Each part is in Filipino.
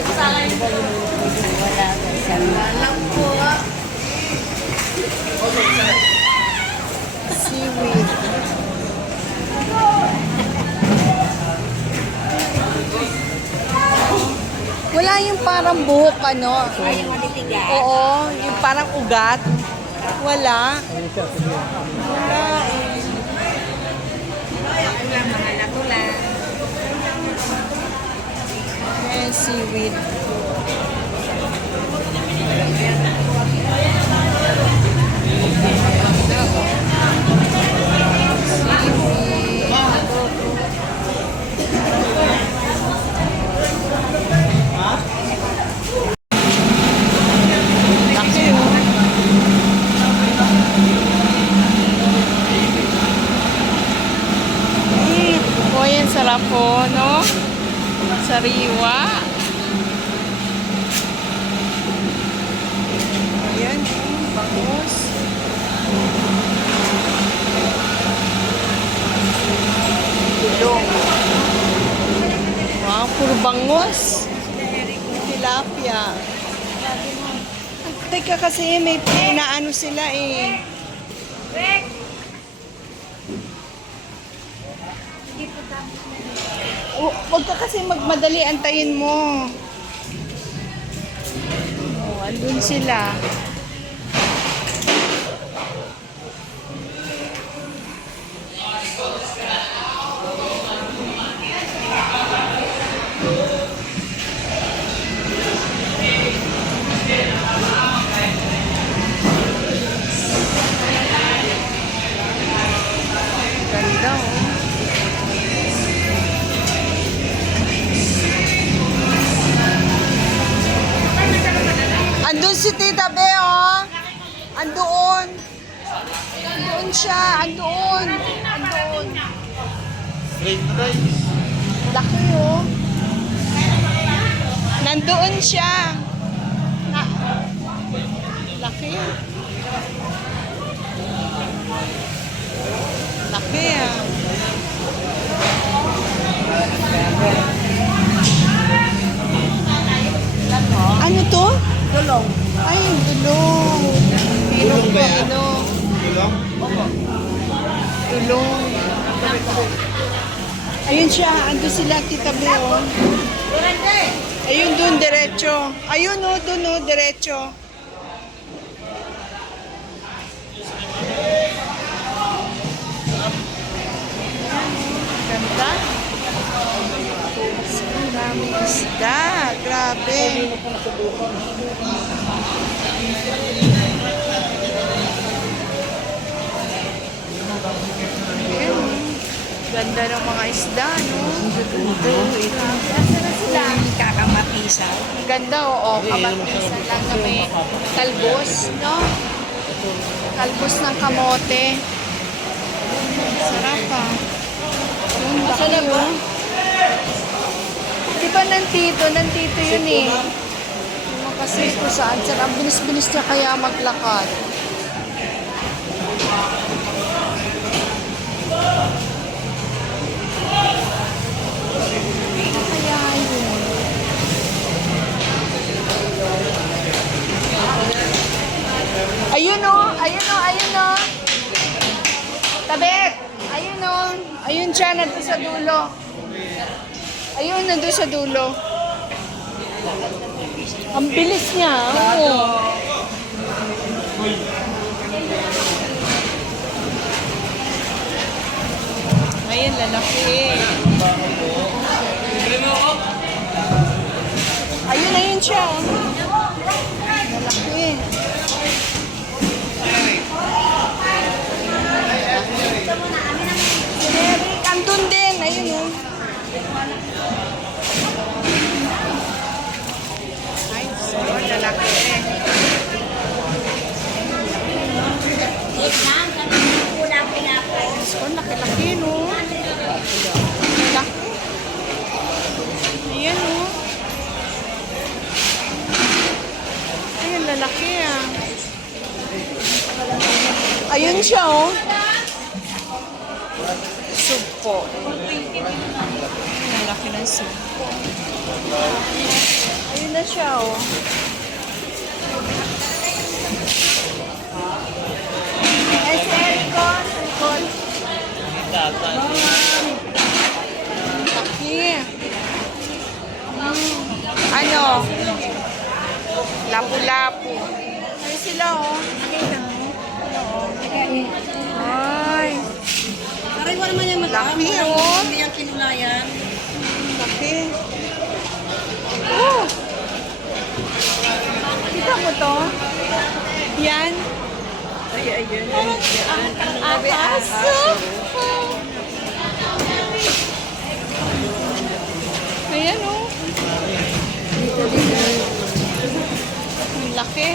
Seaweed. Alam po. Seaweed. Wala yung parang buhok, ano? Ay, yung manitigas. Oo, yung parang ugat. Wala. Wala. Ano lang, mga natulan. Ayan, seaweed. Laki, oh. Oh, yan, sarap po, no? Sariwa. Ayan, bangus. Tulong. Wow, puro bangus. Tilapia. Teka kasi may pinaano sila eh. Huwag ka kasi magmadali, antayin mo. Oh, andun sila. Ganda, oh. Andun si Tita Be, oh. Andoon. Andoon siya. Andoon. Andoon. Laki, oh. Nandoon siya. Na. Laki. Laki, ah. Ano to? Dulong. Ay, dulong. Dulong ba yan? Tulong? Opo. Dulong. Ayun siya. Ando sila, Tita Beo. Ayun dun, diretso. Ayun o, dun o, diretso. Ganda. Ang daming isda. Grabe. Ayan, oh. Ganda ng mga isda, no? Nasa na sila? Kakamatisaw. Ang ganda, oo. Kamatisan lang na may talbos, no? Talbos ng kamote. Sarap, ah. Yung laki, oh. Di ba nandito? Nandito yun, eh. Yung kasi kung saan. Sarap. Ang bilis-bilis niya kaya maglakad. Kaya yun. Ayun o, ayun o, ayun o. Tabet! Ayun o. Ayun siya, nandun sa dulo. Ayun, nandun sa dulo. Ang bilis niya. Oo. Ayun, lalaki. Ayun, ayun siya. Lalaki. Eric, andun din. Ayun o. Ay, so, lalaki. So, laki-laki, no? Laki. Ayan, no? Ayun, lalaki, ah. Ayun siya, oh. Sugpo. Ang laki ng sugpo. siya, oh. Eh, si Ericon. Ericon. Laki. Ano? Lapu-lapu. Ay, sila, oh. Ay. Aray, wala naman yung mata. Laki, oh. Hindi yung kinulayan. Laki. Oh! Kita mo to? Yan. Ay, ayun. Ang aso. Ayan, oh. Ang laki.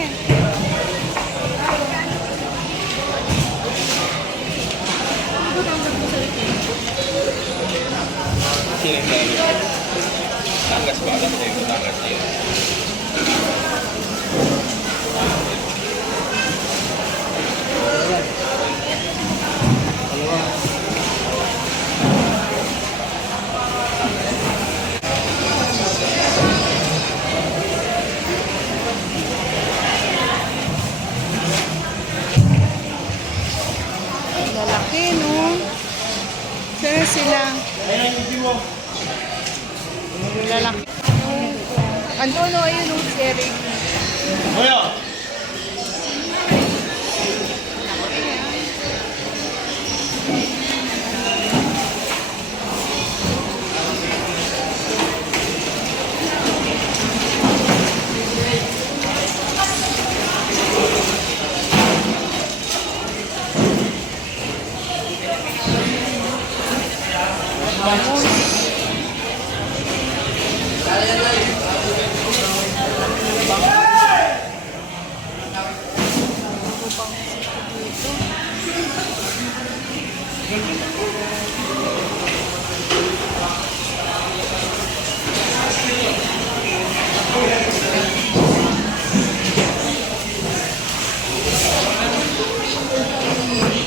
Tanggas banget ya, tanggas ya. Lalaki, no? Saan sila? Lalaki. Ano, no? Ayun, no? Si Eric. Kuya!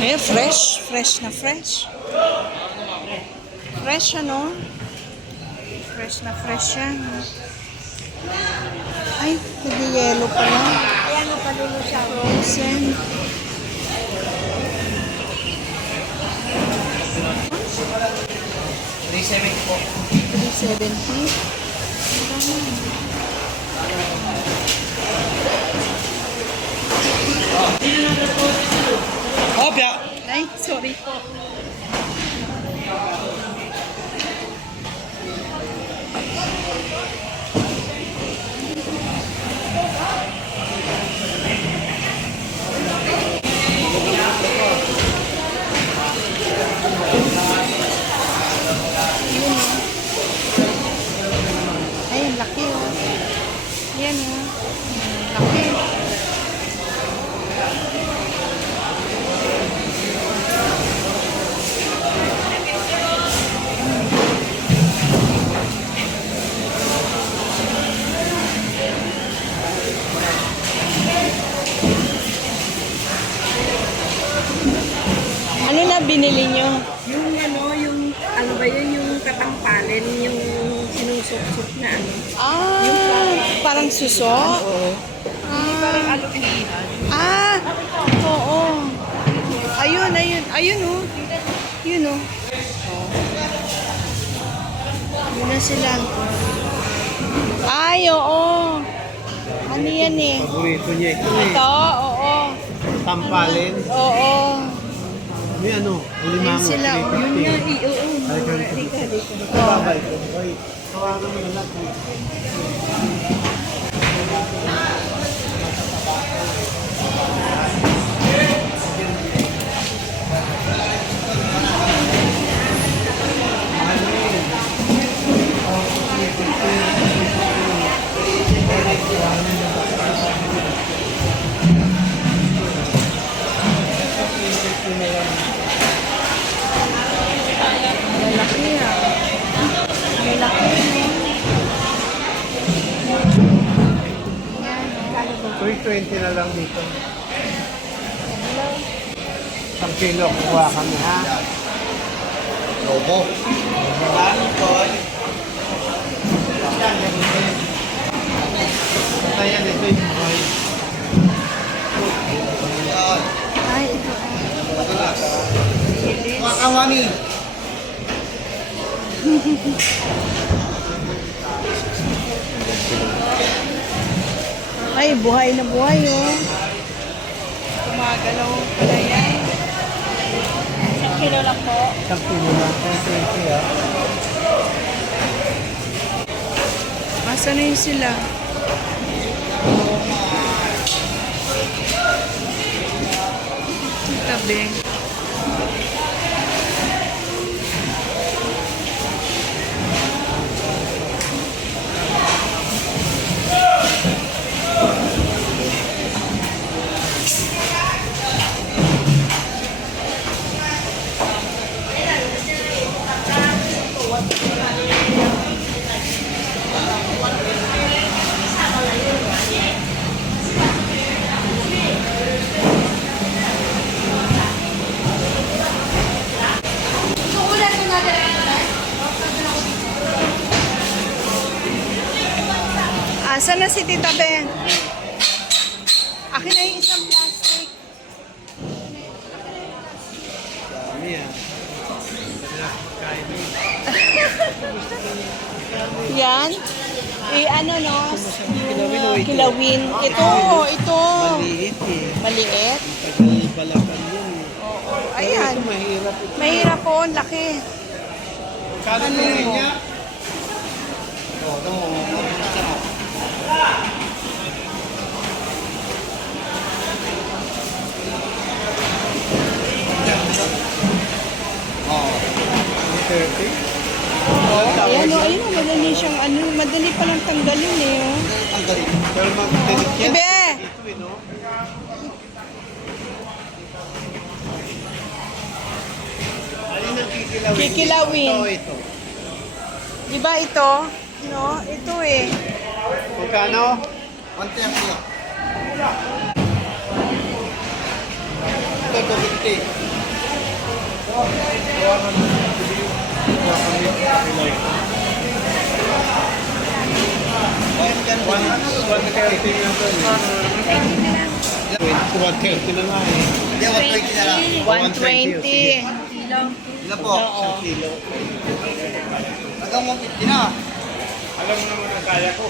Ayun, fresh. Fresh na fresh. Fresh, ano? Fresh na fresh yan. Ay, hindi yellow pala. Kaya nga palulo siya. Frozen. po. 370. Hopya! Ay, sorry po. Ay, ang laki, oh. Yan, oh. Laki. Ano na binili nyo? Ano ba yun, yung katampalin, yung sinusok-sok na ano. Ah, parang suso? Oo. Ah, Alumihan. oo. Ayun, ayun. Ayun, oh. Yun, oh. Yun na sila. Ay, oo. Ano yan, eh? Paborito niya ito eh. Ito, oo. Tampalin. Oo. May ano, Ayun limango. sila, oh. Yun nga, oo. Halika, babay ko. Oy, tawagan mo na lang. Lalaki, ah. Lalaki, no? 320 na lang dito. 1 kilo kuha kami ha. Lobo. Maraming ko. yan, ito yung buhay. Ay, ito ay. Wakamami. Ay, buhay na buhay, oh. Gumagalaw pala yan. Isang kilo lang po. Isang kilo na. 20 ah. Asa na yun sila? Tabi. Asan na si Tita Ben? Akin na yung isang plastic. Dami ah. Kain mo. Yan. Eh, ano no? Kilawin o ito? Kilawin. Ito. Maliit eh. Maliit. Tagal balakan yun eh. Oo. Pero Ayan. ito mahirap ito. Mahirap po. Ang laki. Kano mo rin niya? Oo, ito mo. Oo. 30? Ayan o. Ayun o. Madali siyang ano. Madali palang tanggalin eh. Oh. Ang galing. Pero magtinik yan. Ibe! Ito eh, no? Alin ang kikilawin? Kikilawin. Ito. Di ba ito? No? Ito eh. Magkano? 130. Ito, 250. na nga eh. Hindi, 120 na lang. 120. Ilan po? Oo. Kilo. Hanggang 150 na. Alam mo naman ang kaya ko.